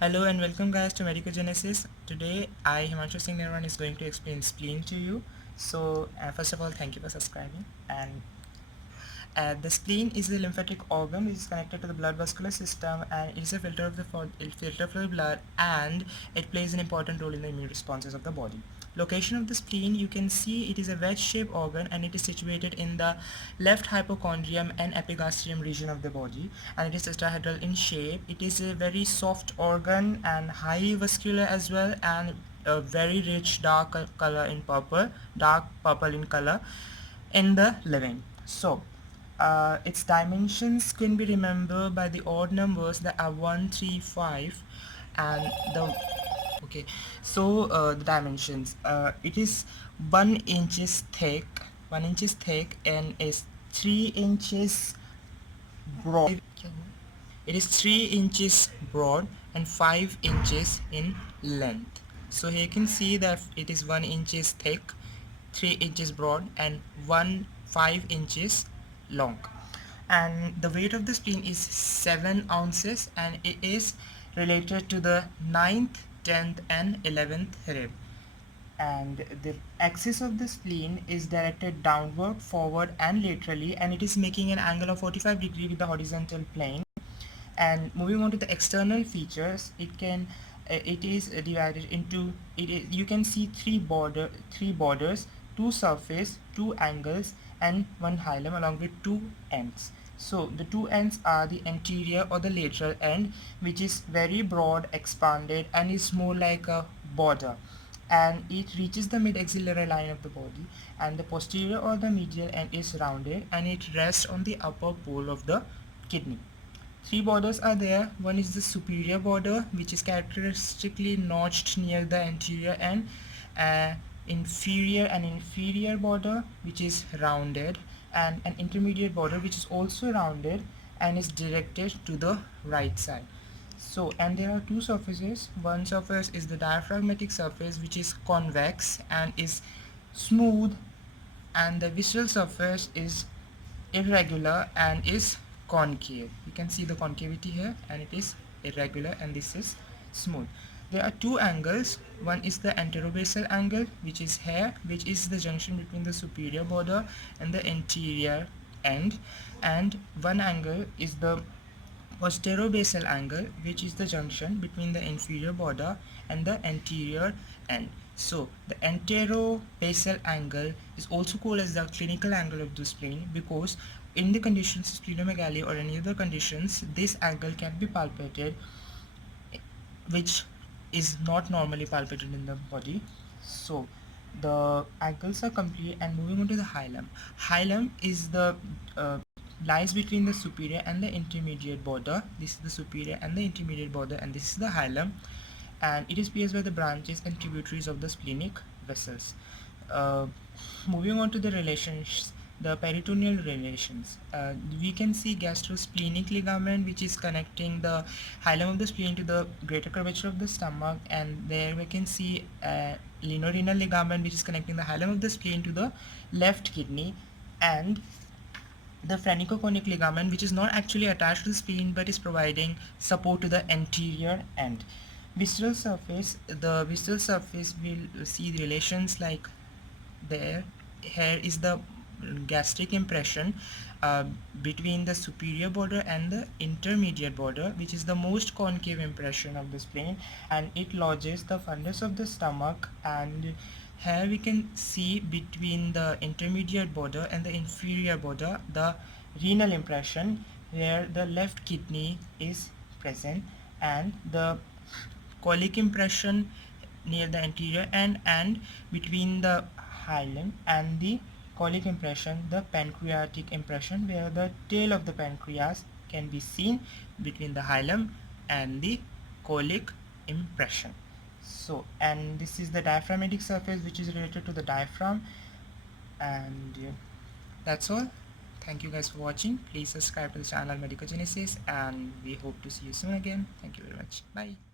Hello and welcome guys to Medical Genesis. Today I, Himanshu Singh Nirwan, is going to explain spleen to you. So first of all, thank you for subscribing. And the spleen is a lymphatic organ which is connected to the blood vascular system, and it is a filter of the filter for the blood, and it plays an important role in the immune responses of the body. Location of the spleen, you can see it is a wedge-shaped organ, and it is situated in the left hypochondrium and epigastrium region of the body, and it is tetrahedral in shape. It is a very soft organ and highly vascular as well, and a very rich dark color in purple, dark purple in color in the living. So its dimensions can be remembered by the odd numbers that are 1, 3, 5, and the okay. So the dimensions, it is 1 inches thick, 1 inches thick, and is 3 inches broad. It is 3 inches broad and 5 inches in length. So here you can see that it is 1 inches thick, 3 inches broad, and 5 inches long. And the weight of the spleen is 7 ounces, and it is related to the 9th, 10th, and 11th rib. And the axis of the spleen is directed downward, forward, and laterally, and it is making an angle of 45 degrees with the horizontal plane. And moving on to the external features, it is divided into you can see three borders, two surface, two angles, and one hilum along with two ends. So the two ends are the anterior or the lateral end, which is very broad, expanded, and is more like a border, and it reaches the mid-axillary line of the body, and the posterior or the medial end is rounded, and it rests on the upper pole of the kidney. Three borders are there. One is the superior border, which is characteristically notched near the anterior end. Inferior border, which is rounded, and an intermediate border, which is also rounded and is directed to the right side. So, and there are two surfaces. One surface is the diaphragmatic surface, which is convex and is smooth, and the visceral surface is irregular and is concave. You can see the concavity here, and it is irregular, and this is smooth. There are two angles. One is the anterobasal angle, which is here, which is the junction between the superior border and the anterior end, and one angle is the posterobasal angle, which is the junction between the inferior border and the anterior end. So the anterobasal angle is also called as the clinical angle of the spleen, because in the conditions of splenomegaly or any other conditions, this angle can be palpated, which is not normally palpated in the body. So the angles are complete, and moving on to the hilum. Hilum is the lies between the superior and the intermediate border. This is the superior and the intermediate border, and this is the hilum, and it is pierced by the branches and tributaries of the splenic vessels. Uh, Moving on to the relations, the peritoneal relations, we can see gastrosplenic ligament, which is connecting the hilum of the spleen to the greater curvature of the stomach, and there we can see linorenal ligament, which is connecting the hilum of the spleen to the left kidney, and the phrenicochoric ligament, which is not actually attached to the spleen but is providing support to the anterior end. Visceral surface, the visceral surface will see the relations like there. Here is the gastric impression uh, between the superior border and the intermediate border, which is the most concave impression of the spleen, and it lodges the fundus of the stomach. And here we can see between the intermediate border and the inferior border the renal impression, where the left kidney is present, and the colic impression near the anterior end, and between the hilum and the colic impression, the pancreatic impression, where the tail of the pancreas can be seen between the hilum and the colic impression. So, and this is the diaphragmatic surface, which is related to the diaphragm. And that's all. Thank you guys for watching. Please subscribe to the channel Medical Genesis, and we hope to see you soon again. Thank you very much. Bye.